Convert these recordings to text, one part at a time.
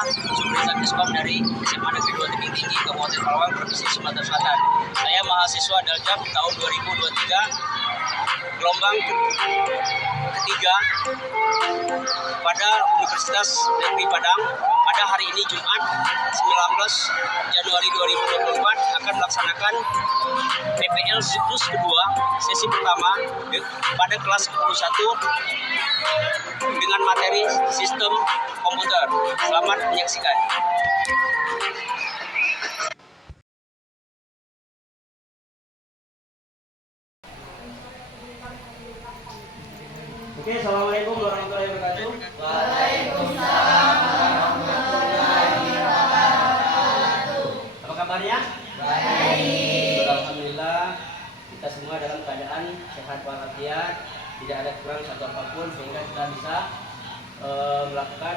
Subdit Kiskom dari SMA Negeri 2 Tebing Tinggi Kabupaten Karawang, Provinsi Sumatera Selatan. Saya mahasiswa Daljab tahun 2023, gelombang ketiga pada Universitas Negeri Padang. Pada hari ini Jumat 19 Januari 2024 akan melaksanakan PPL siklus kedua sesi pertama pada kelas 11 dengan materi sistem komputer. Selamat menyaksikan. Oke, assalamualaikum warahmatullahi wabarakatuh. Waalaikumsalam warahmatullahi wabarakatuh. Apa kabarnya? Baik. Alhamdulillah, kita semua dalam keadaan sehat walafiat, tidak ada kurang satu apapun sehingga kita bisa melakukan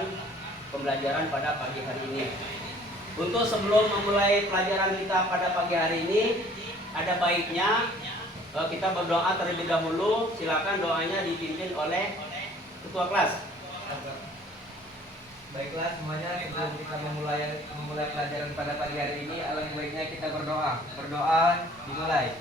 pembelajaran pada pagi hari ini. Untuk sebelum memulai pelajaran kita pada pagi hari ini, ada baiknya kita berdoa terlebih dahulu. Silakan doanya dipimpin oleh ketua kelas. Baiklah semuanya, sebelum kita memulai pelajaran pada pagi hari ini, alangkah baiknya kita berdoa. Berdoa dimulai.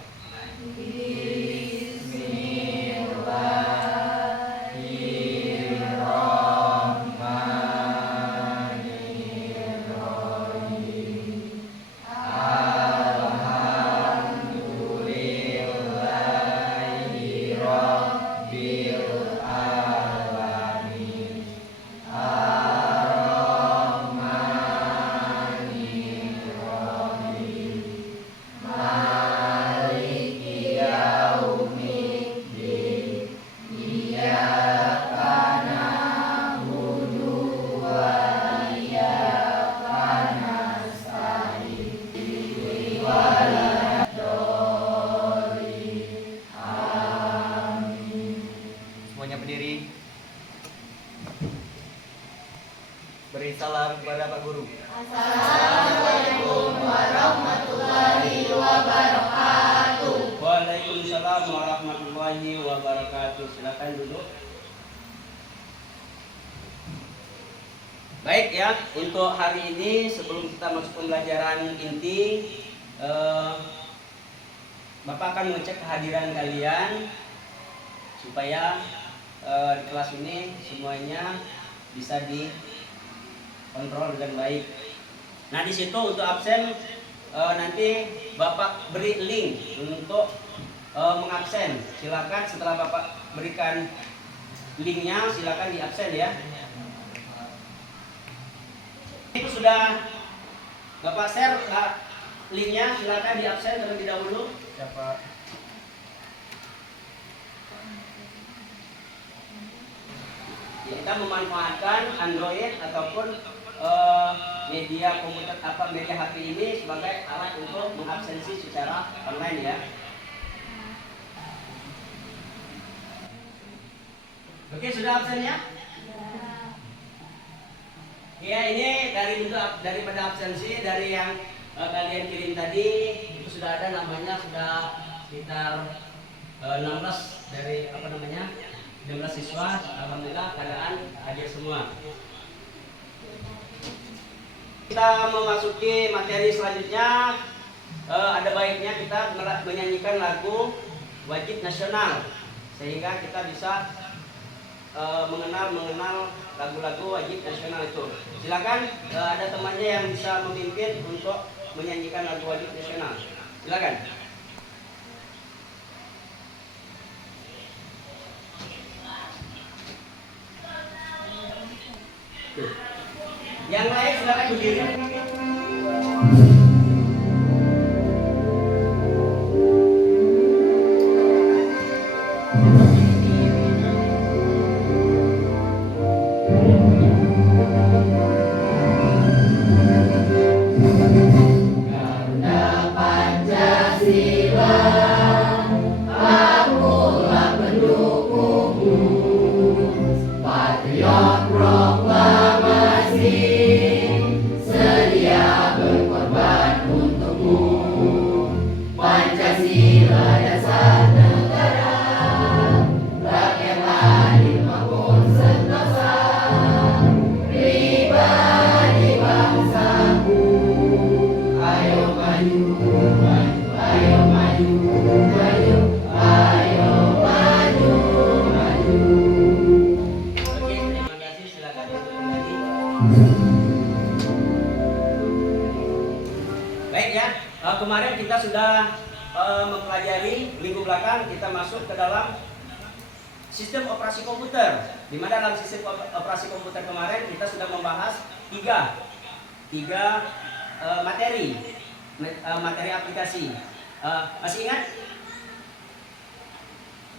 Berdiri. Beri salam kepada Pak Guru. Assalamualaikum warahmatullahi wabarakatuh. Waalaikumsalam warahmatullahi wabarakatuh. Silakan duduk. Baik ya, untuk hari ini sebelum kita masuk pembelajaran inti, Bapak akan mengecek kehadiran kalian supaya di kelas ini semuanya bisa dikontrol dengan baik. Nah, di situ untuk absen nanti Bapak beri link untuk mengabsen. Silakan setelah Bapak berikan linknya, silakan diabsen ya. Itu sudah Bapak share linknya, silakan diabsen terlebih dahulu. Siapa? Kita memanfaatkan Android ataupun media komputer media HP ini sebagai alat untuk mengabsensi secara online ya. Oke, sudah absennya? Ya, ini daripada absensi dari yang kalian kirim tadi itu sudah ada namanya, sudah sekitar 16 dari 16 siswa. Alhamdulillah keadaan hadir semua. Kita memasuki materi selanjutnya. Ada baiknya kita menyanyikan lagu wajib nasional sehingga kita bisa mengenal lagu-lagu wajib nasional itu. Silakan ada temannya yang bisa memimpin untuk menyanyikan lagu wajib nasional. Silakan. Yang lain silakan berdiri. Patriot proklamasi sedia berkorban. kemarin kita sudah mempelajari minggu belakang kita masuk ke dalam sistem operasi komputer. Di mana dalam sistem operasi komputer kemarin kita sudah membahas tiga materi aplikasi. Masih ingat?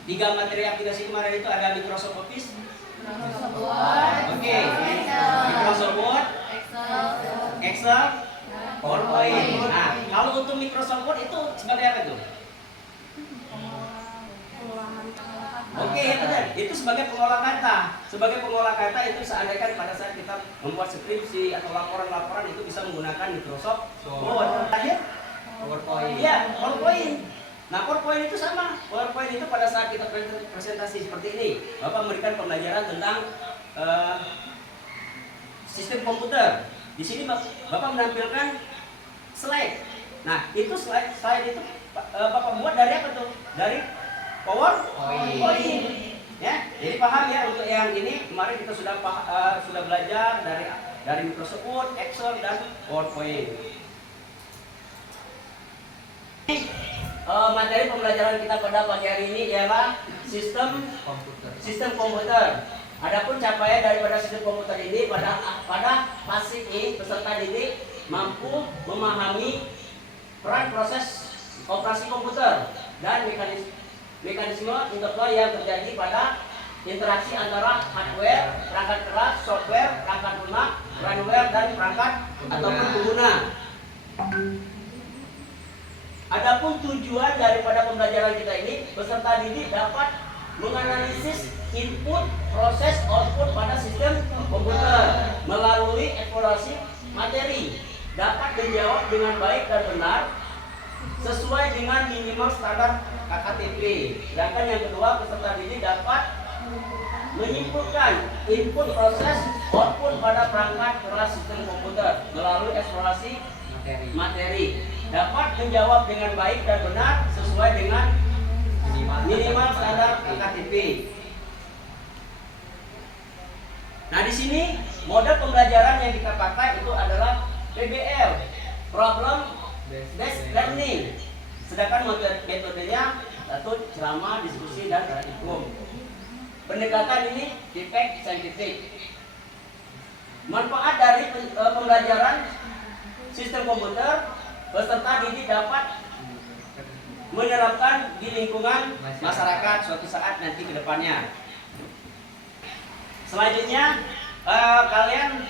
3 materi aplikasi kemarin itu ada Microsoft Office, Oke, Microsoft Word, Excel, PowerPoint. Nah, kalau untuk Microsoft Word itu sebagai apa tuh? Oke, benar. Itu sebagai pengolah kata. Sebagai pengolah kata itu seandainya pada saat kita membuat skripsi atau laporan-laporan itu bisa menggunakan Microsoft Word. Terakhir, PowerPoint. iya, PowerPoint. Nah, PowerPoint itu sama. PowerPoint itu pada saat kita presentasi seperti ini, Bapak memberikan pembelajaran tentang sistem komputer. Di sini Bapak menampilkan slide. Nah, itu slide itu Bapak buat dari apa tuh? Dari PowerPoint. Ya, jadi paham ya untuk yang ini kemarin kita sudah belajar dari Microsoft Word, Excel dan PowerPoint. Materi pembelajaran kita pada pagi hari ini ialah sistem komputer. Adapun capaian daripada sistem komputer ini pada fase ini peserta didik mampu memahami peran proses operasi komputer dan mekanisme interplay yang terjadi pada interaksi antara hardware, perangkat keras, software, perangkat lunak, firmware dan perangkat ataupun pengguna. Adapun tujuan daripada pembelajaran kita ini, peserta didik dapat menganalisis input, proses, output pada sistem komputer melalui eksplorasi materi, dapat menjawab dengan baik dan benar sesuai dengan minimal standar KKTP. Sedangkan yang kedua, peserta didik dapat menyimpulkan input, proses, output pada perangkat keras sistem komputer melalui eksplorasi materi, dapat menjawab dengan baik dan benar sesuai dengan minimal standar KKTP. Nah, di sini model pembelajaran yang kita pakai itu adalah PBL, Problem Based Learning. Sedangkan metodenya yaitu ceramah, diskusi dan praktikum. Pendekatan ini defect scientific. Manfaat dari pembelajaran sistem komputer, peserta didik dapat menerapkan di lingkungan masyarakat suatu saat nanti ke depannya. Selanjutnya, kalian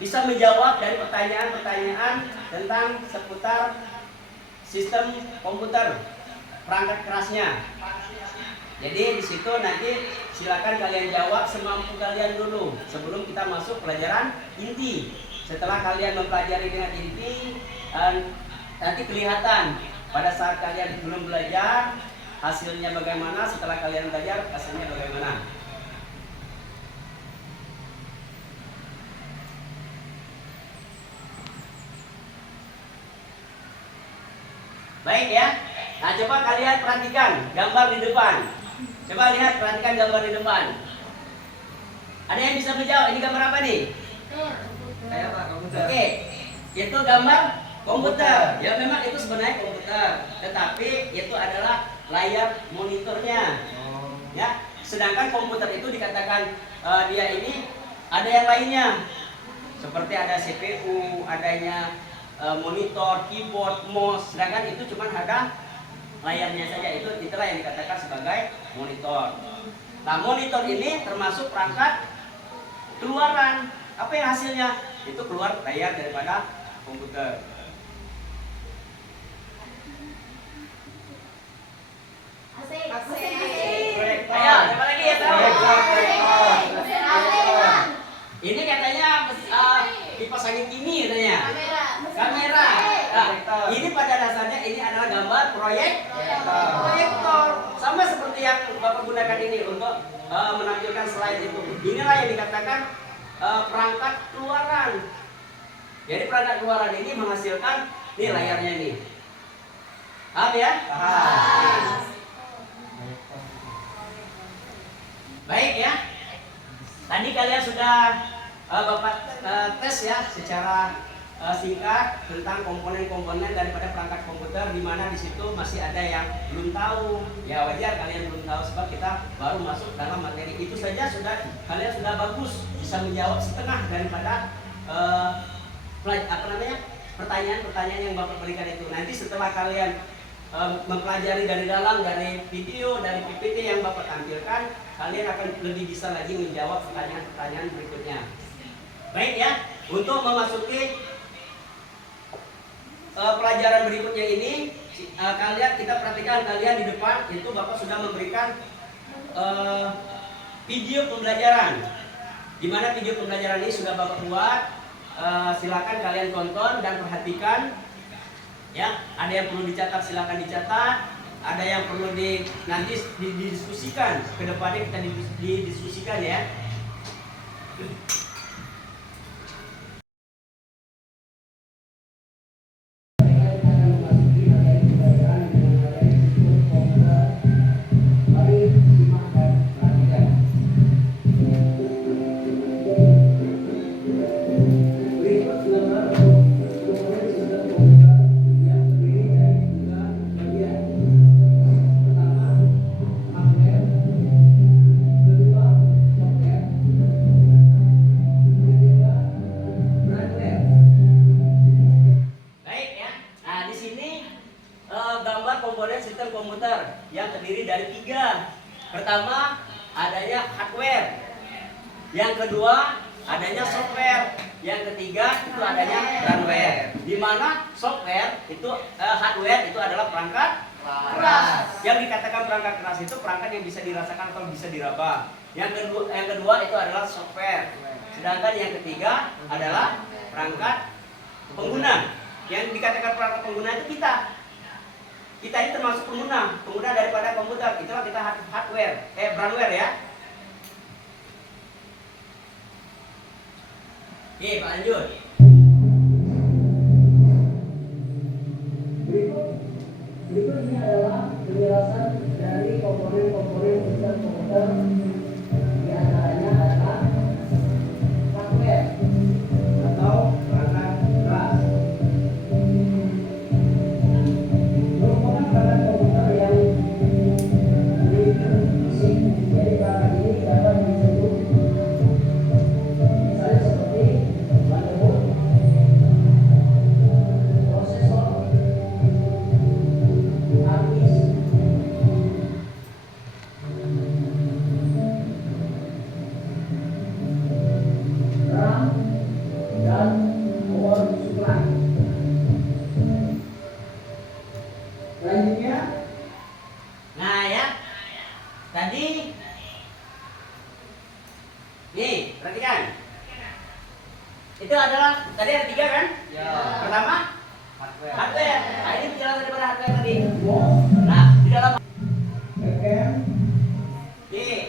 bisa menjawab dari pertanyaan-pertanyaan tentang seputar sistem komputer, perangkat kerasnya. Jadi di situ nanti silakan kalian jawab semampu kalian dulu sebelum kita masuk pelajaran inti. Setelah kalian mempelajari dengan inti, nanti kelihatan pada saat kalian belum belajar hasilnya bagaimana, setelah kalian belajar hasilnya bagaimana. Baik ya. Nah, coba kalian perhatikan gambar di depan. Coba lihat, perhatikan gambar di depan. Ada yang bisa menjawab ini gambar apa nih? Kayak apa? Komputer. Oke, itu gambar komputer. Ya memang itu sebenarnya komputer, tetapi itu adalah layar monitornya. Ya, sedangkan komputer itu dikatakan dia ini ada yang lainnya, seperti ada CPU, adanya monitor, keyboard, mouse. Sedangkan itu cuma ada layarnya saja. Itulah yang dikatakan sebagai monitor. Nah, monitor ini termasuk perangkat keluaran. Apa yang hasilnya? Itu keluar layar daripada komputer. Ayo, siapa lagi ya tahu? Ini katanya dipasangin ini katanya. Kamera. Nah, ini pada dasarnya ini adalah gambar proyektor. Sama seperti yang Bapak gunakan ini untuk menampilkan slide itu. Inilah yang dikatakan perangkat keluaran. Jadi perangkat keluaran ini menghasilkan nih layarnya ini. Paham ya? Paham. Baik ya. Tadi kalian sudah Bapak tes ya secara singkat tentang komponen-komponen daripada perangkat komputer, di mana di situ masih ada yang belum tahu. Ya wajar kalian belum tahu sebab kita baru masuk dalam materi. Itu saja kalian sudah bagus bisa menjawab setengah daripada pertanyaan-pertanyaan yang Bapak berikan itu. Nanti setelah kalian mempelajari dari dalam, dari video, dari PPT yang Bapak tampilkan, kalian akan lebih bisa lagi menjawab pertanyaan-pertanyaan berikutnya. Baik ya, untuk memasuki pelajaran berikutnya ini, kita perhatikan kalian di depan itu Bapak sudah memberikan video pembelajaran. Di mana video pembelajaran ini sudah Bapak buat. Silakan kalian tonton dan perhatikan. Ya, ada yang perlu dicatat silakan dicatat. Ada yang perlu nanti didiskusikan. Kedepannya kita didiskusikan ya. Komponen sistem komputer yang terdiri dari 3. Pertama, adanya hardware. Yang kedua, adanya software. Yang ketiga, itu adanya firmware. Di mana software itu hardware itu adalah perangkat keras. Yang dikatakan perangkat keras itu perangkat yang bisa dirasakan atau bisa diraba. Yang kedua itu adalah software. Sedangkan yang ketiga adalah perangkat pengguna. Yang dikatakan perangkat pengguna itu kita. Kita ini termasuk pengguna daripada komputer. Itulah kita hardware, firmware ya. Oke, Pak lanjut. Berikutnya adalah penjelasan dari komponen-komponen sistem komputer. Di antaranya adalah hardware Atau perangkat keras. merupakan perangkat komputer yang memiliki fisik. Jadi perangkat ini dapat disebut misalnya seperti motherboard, prosesor, hard disk, RAM, dan power supply. Selanjutnya, Nah ya, tadi nih perhatikan. Itu adalah tadi ada 3 kan? Ya. Pertama Hardware. hardware. Nah ini penjelasan daripada hardware tadi. MOS, Nah di dalam FM, nih,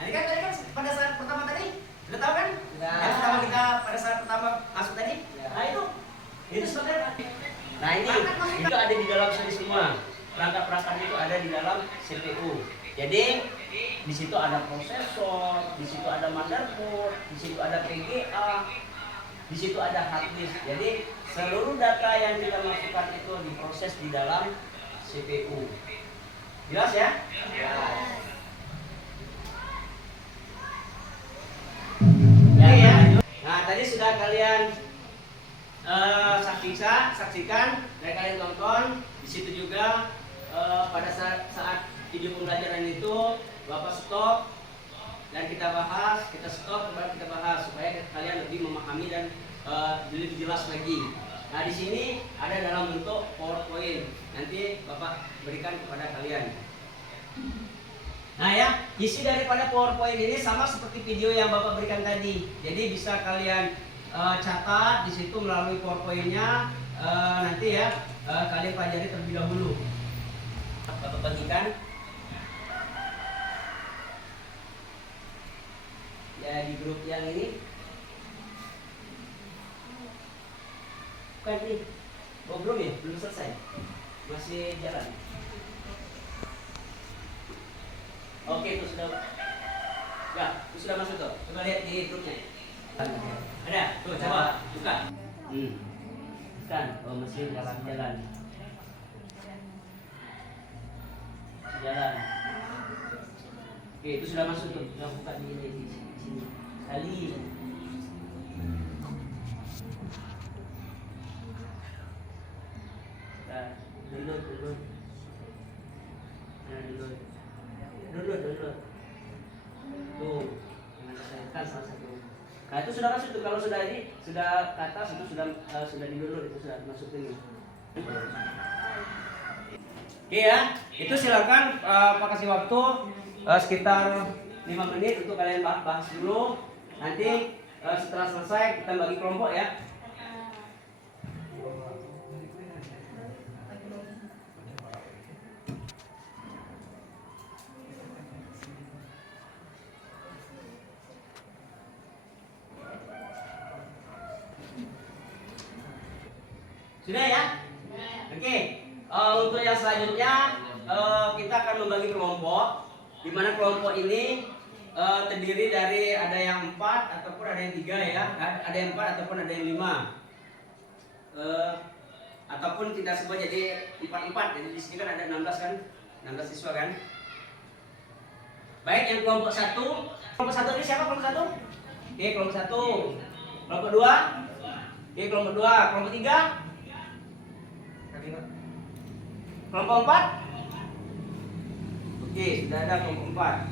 tadi kan pada saat pertama tadi udah tahu kan? Sudah. Yang pertama kita pada saat pertama masuk tadi. Ya. Nah itu sebenarnya. Nah ini itu ada di dalam sini semua. Perangkat-perangkat itu ada di dalam CPU. Jadi di situ ada prosesor, di situ ada motherboard, di situ ada PGA, di situ ada hard disk. Jadi seluruh data yang kita masukkan itu diproses di dalam CPU. Jelas ya? Ya. Nah tadi sudah kalian saksikan dan kalian tonton. Di situ juga pada saat video pembelajaran itu Bapak stop dan kita bahas, kita stop kemudian kita bahas supaya kalian lebih memahami dan lebih jelas lagi. Nah di sini ada dalam bentuk PowerPoint. Nanti Bapak berikan kepada kalian. Nah ya, isi daripada PowerPoint ini sama seperti video yang Bapak berikan tadi. Jadi bisa kalian catat di situ melalui PowerPoint-nya. Nanti ya kalian pelajari terlebih dahulu. Bapak bagikan. Ya di grup yang ini. Bukan nih. Oh belum ya? Belum selesai. Masih jalan. Oke, itu sudah. Ya, itu sudah masuk tuh. Coba lihat di grupnya. Ada? Tuh, coba buka. Kan, oh masih jalan. Jalan. Oke, itu sudah masuk tuh, sudah buka di sini. Kali. Nah, dulu. Nah, dulu. Tuh, kan salah satu. Nah, itu sudah masuk tuh. Kalau sudah ini, sudah ke atas itu sudah dilulur, itu sudah masuk ini. Oke ya, itu silakan Pak kasih waktu sekitar 5 menit untuk kalian bahas dulu. Nanti setelah selesai kita bagi kelompok ya. Sudah ya? Oke. Untuk yang selanjutnya kita akan membagi kelompok, di mana kelompok ini terdiri dari ada yang 4 ataupun ada yang 3 ya, ada yang 4 ataupun ada yang 5, ataupun tidak semua jadi 4. Jadi di sini kan ada 16 kan, 16 siswa kan. Baik, yang kelompok 1 ini siapa kelompok 1? Oke, kelompok 1. Kelompok 2? Oke, kelompok 2. Kelompok 3? Kelompok 4? Oke, sudah ada kelompok 4.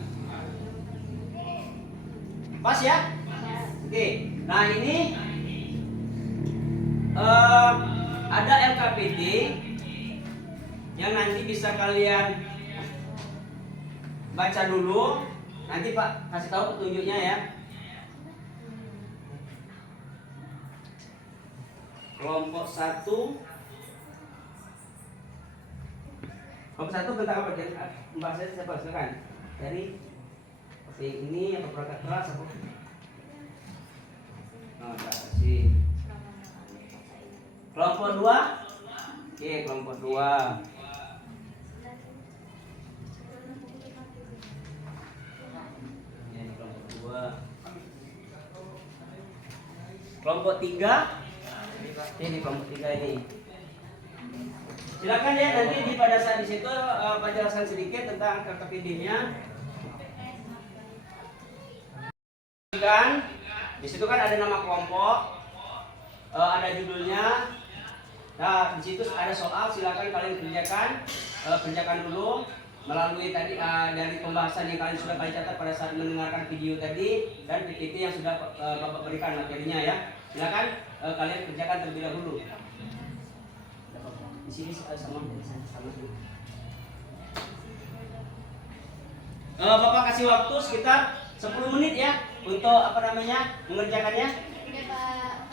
Pas ya? Oke, nah ini ada LKPD yang nanti bisa kalian baca dulu. Nanti Pak kasih tahu petunjuknya ya. Kelompok 1. Kelompok 1 tentang apa? Mbak saya siapa? Silakan. Dari ini apa perangkat keras apa? Nah, kasih. Kelompok 2. Oke, kelompok 2. Ini kelompok 2. Kelompok 3. Ini kelompok 3 ini. Silakan ya, nanti pada saat di situ Pak jelaskan sedikit tentang LKPD-nya. Kan di situ kan ada nama kelompok, ada judulnya. Nah, di situ ada soal, silakan kalian kerjakan dulu melalui tadi dari pembahasan yang kalian sudah catat pada saat mendengarkan video tadi dan PPT yang sudah Bapak berikan materinya ya. Silakan kalian kerjakan terlebih dahulu. Di sini sama. Bapak kasih waktu sekitar 10 menit ya untuk mengerjakannya. Oke, Pak.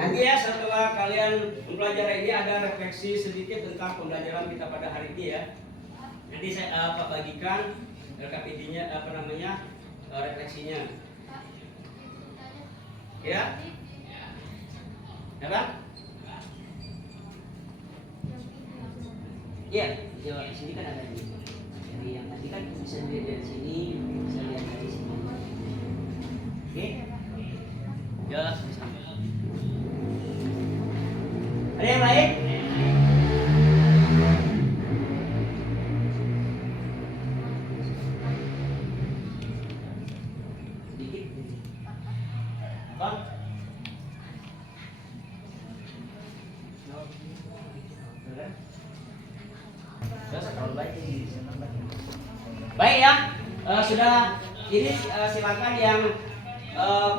Nanti ya setelah kalian mempelajari ini ada refleksi sedikit tentang pembelajaran kita pada hari ini ya. Nanti saya bagikan LKPD-nya refleksinya. Ya? Ya kan? Iya, di sini kan ada ini. Jadi yang tadi kan bisa dilihat dari sini, bisa lihat dari sini. Oke? Ya, bisa. Ada yang lain? Sedikit. Bang? Baik ya, sudah ini silakan yang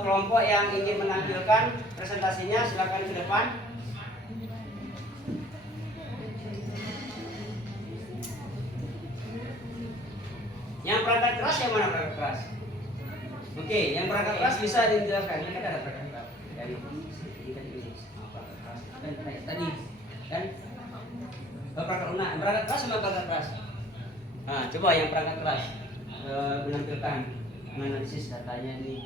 kelompok yang ingin menampilkan presentasinya silakan ke depan. Yang perangkat keras yang mana perangkat keras? Oke, yang perangkat keras bisa dijelaskan. Ini kan ada perangkat keras. Dari ini kan ini perangkat keras. Dan tadi kan perangkat keras sama perangkat keras. Nah, coba yang perangkat keras menampilkan menganalisis datanya ini.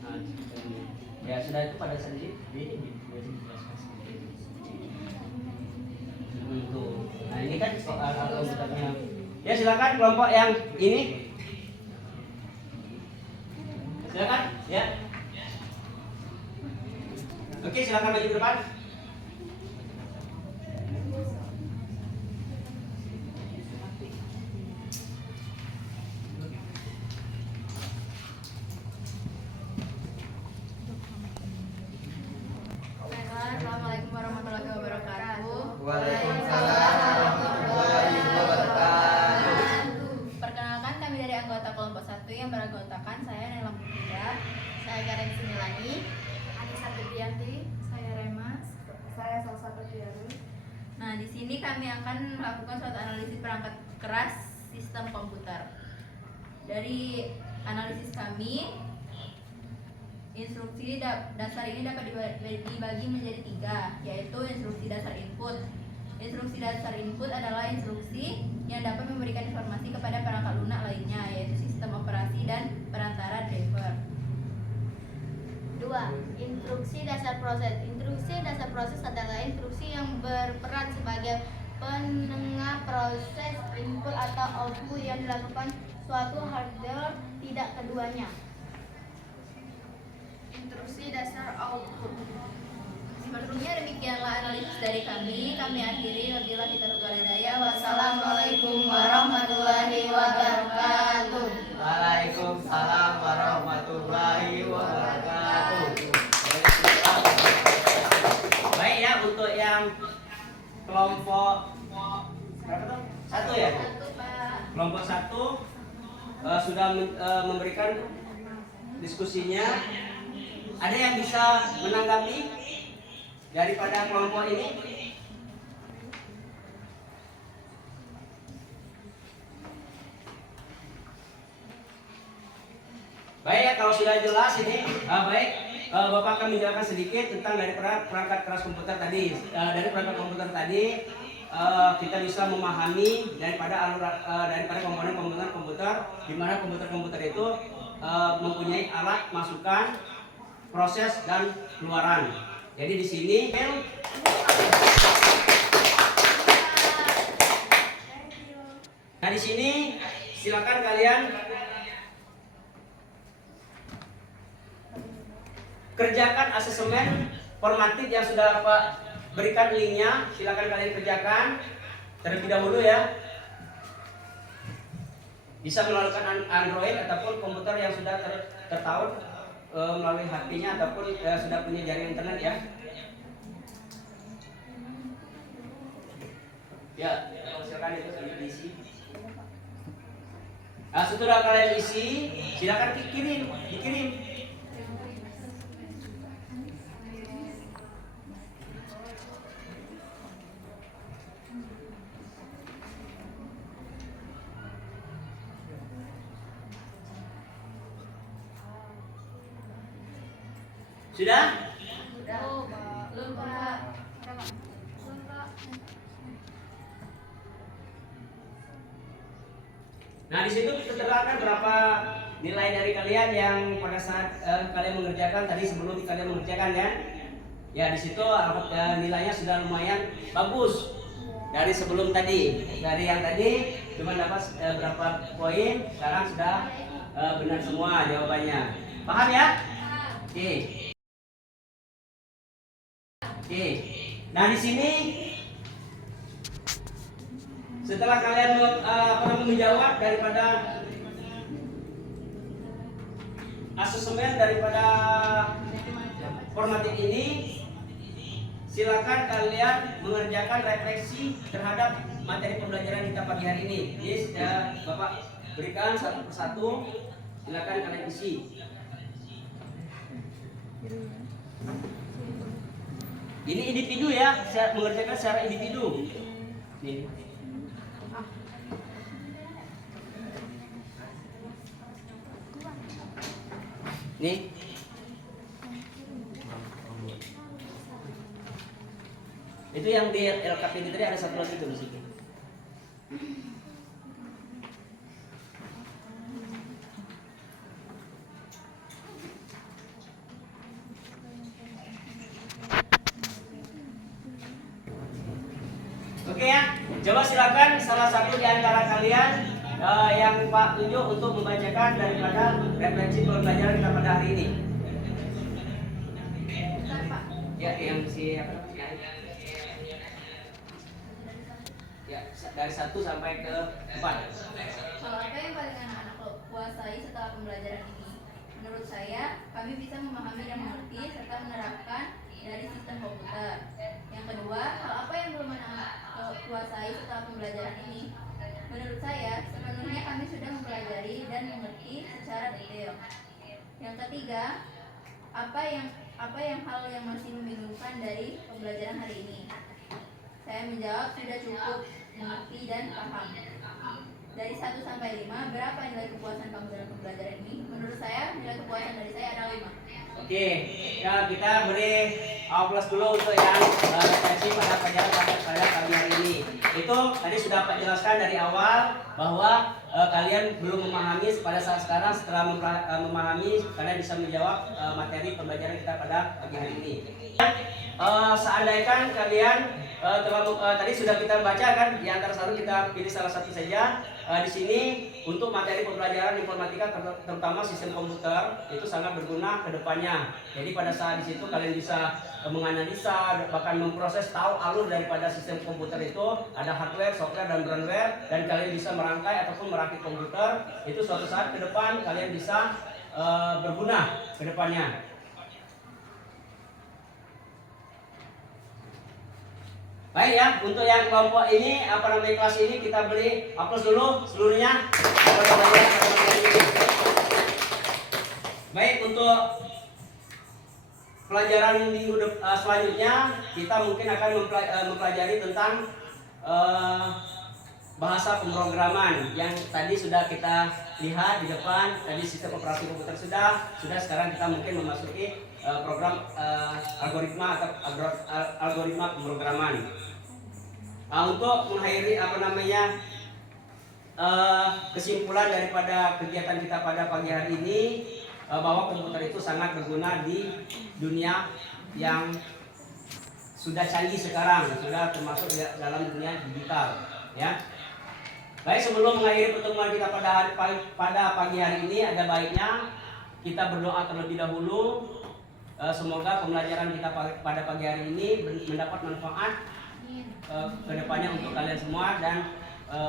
Nah, ini. Ya sudah itu pada saat ini dijelaskan seperti itu. Nah ini kan soal komputernya. Ya silakan kelompok yang ini. Silakan ya. Oke silakan maju ke depan. Assalamualaikum warahmatullahi wabarakatuh. Waalaikumsalam warahmatullahi wabarakatuh. Perkenalkan kami dari anggota kelompok 1 yang beranggotakan saya Nela Mutia, saya Karen Sinilani, Anissa Fitrianti, saya Remas, saya Salsa Fitriarus. Nah, di sini kami akan melakukan suatu analisis perangkat keras sistem komputer. Dari analisis kami, instruksi dasar ini dapat dibagi menjadi 3, yaitu instruksi dasar input. Instruksi dasar input adalah instruksi yang dapat memberikan informasi kepada perangkat lunak lainnya, yaitu sistem operasi dan perantara driver. 2. Instruksi dasar proses. Instruksi dasar proses adalah instruksi yang berperan sebagai penengah proses input atau output yang dilakukan suatu hardware, tidak keduanya. Instruksi dasar output. Sepertinya demikianlah analisis dari kami. Kami akhiri, wabillahi taufiq wal hidayah. Wassalamualaikum warahmatullahi wabarakatuh. Waalaikumsalam warahmatullahi wabarakatuh. Baik ya untuk yang kelompok berapa tuh? 1 ya? Kelompok 1 sudah memberikan diskusinya. Ada yang bisa menanggapi daripada kelompok ini? Baik ya, kalau sudah jelas ini, baik, Bapak akan menjelaskan sedikit tentang dari perangkat keras komputer tadi. Dari perangkat komputer tadi, kita bisa memahami daripada komponen komputer, di mana komputer itu mempunyai alat masukan, proses dan keluaran. Jadi di sini nah di sini silakan kalian kerjakan asesmen formatif yang sudah Pak berikan linknya. Silakan kalian kerjakan terlebih dahulu ya. Bisa melalui Android ataupun komputer yang sudah tertaut melalui HP-nya ataupun sudah punya jaringan internet ya. Ya, silakan itu sambil diisi. Nah, setelah kalian isi, silakan dikirim. Sudah? Belum, Pak. Nah, di situ terterangkan berapa nilai dari kalian yang pada saat kalian mengerjakan tadi sebelum kalian mengerjakan ya. Ya, di situ nilainya sudah lumayan bagus dari sebelum tadi. Dari yang tadi cuma dapat berapa poin, sekarang sudah benar semua jawabannya. Paham ya? Oke. Nah, di sini setelah kalian menjawab daripada asesmen daripada formatif ini, silakan kalian mengerjakan refleksi terhadap materi pembelajaran kita pagi hari ini. Ini sudah Bapak berikan satu persatu. Silakan kalian isi. Ini individu ya, saya mengerjakan secara individu. Nih. Nih. Itu yang di LKPD tadi ada satu lagi tuh di situ. Oke ya, coba silakan salah satu di antara kalian yang Pak tunjuk untuk membacakan daripada referensi pembelajaran kita pada hari ini. Ya, yang siapa? Ya, dari 1 sampai ke 4. Hal apa yang paling anak-anak kuasai setelah pembelajaran ini? Menurut saya, kami bisa memahami dan mengerti serta menerapkan dari sistem komputer. Yang kedua, hal apa yang belum anak-anak kuasai setelah pembelajaran ini? Menurut saya, sepenuhnya kami sudah mempelajari dan mengerti secara detail. Yang ketiga, apa yang hal yang masih membingungkan dari pembelajaran hari ini? Saya menjawab sudah cukup mengerti dan paham. Dari 1 sampai 5, berapa nilai kepuasan kamu dalam pembelajaran ini? Menurut saya, nilai kepuasan dari saya adalah 5. Oke, ya kita beri aplaus dulu untuk yang referensi pada pelajaran pada pagi hari ini. Itu tadi sudah Pak jelaskan dari awal bahwa kalian belum memahami pada saat sekarang. Setelah memahami, kalian bisa menjawab materi pembelajaran kita pada pagi hari ini. Seandainya kalian tadi sudah kita baca kan, di antara satu kita pilih salah satu saja. Di sini untuk materi pembelajaran informatika terutama sistem komputer itu sangat berguna ke depannya. Jadi pada saat di situ kalian bisa menganalisa bahkan memproses tahu alur daripada sistem komputer itu ada hardware, software dan firmware, dan kalian bisa merangkai ataupun merakit komputer. Itu suatu saat ke depan kalian bisa berguna ke depannya. Baik ya, untuk yang kelompok ini kelas ini kita beri aplaus dulu seluruhnya. Baik, untuk pelajaran minggu selanjutnya kita mungkin akan mempelajari tentang bahasa pemrograman yang tadi sudah kita lihat di depan. Tadi sistem operasi komputer sudah sekarang kita mungkin memasuki program algoritma atau algoritma pemrograman. Untuk mengakhiri kesimpulan daripada kegiatan kita pada pagi hari ini, bahwa komputer itu sangat berguna di dunia yang sudah canggih sekarang, sudah termasuk dalam dunia digital, ya. Baik, sebelum mengakhiri pertemuan kita pada pagi hari ini, ada baiknya kita berdoa terlebih dahulu. Semoga pembelajaran kita pada pagi hari ini mendapat manfaat ke depannya untuk kalian semua dan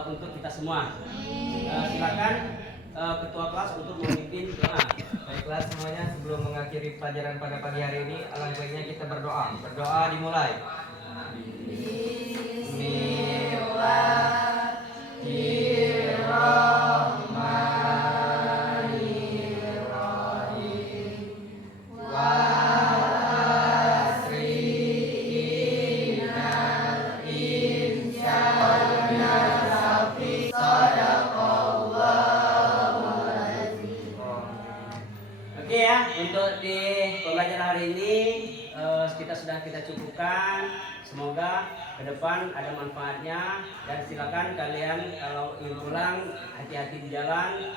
untuk kita semua. Silakan ketua kelas untuk memimpin doa. Baiklah semuanya, sebelum mengakhiri pelajaran pada pagi hari ini, alangkah baiknya kita berdoa. Berdoa dimulai. Oke ya, untuk di pembelajaran hari ini kita cukupkan. Semoga ke depan ada manfaatnya, dan silakan kalian kalau ingin pulang hati-hati di jalan.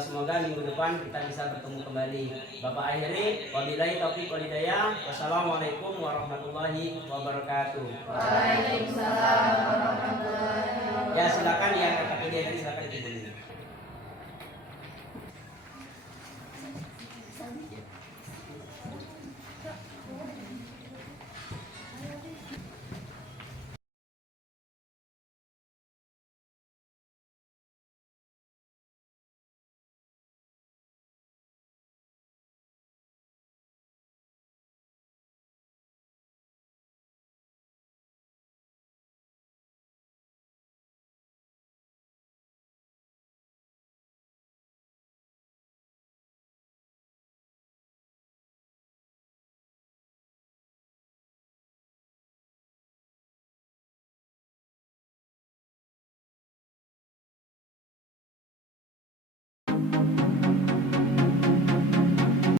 Semoga minggu depan kita bisa bertemu kembali. Bapak akhiri, wabillahi taufiq wal hidayah. Wassalamualaikum warahmatullahi wabarakatuh. Waalaikumsalam warahmatullahi wabarakatuh. Ya silakan yang KPD silakan dihubungi.